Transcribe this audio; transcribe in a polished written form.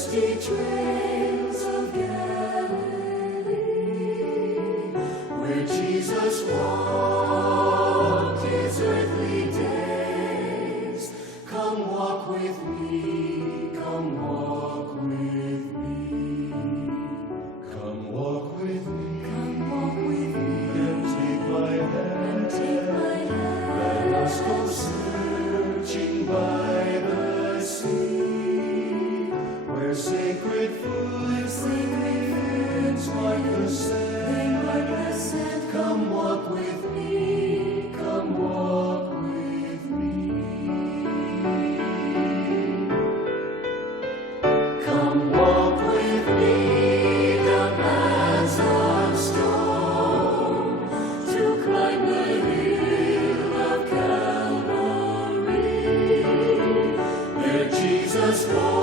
dusty trails of Galilee, where Jesus walked his earthly days. Come walk with me, come walk with me. Come walk with me, come walk with me, and take my hand, Let us go searching by the sea, where sacred foods like the sand. Come walk with me, come walk with me. Come walk with me down paths of stone, to climb the hill of Calvary. There Jesus walked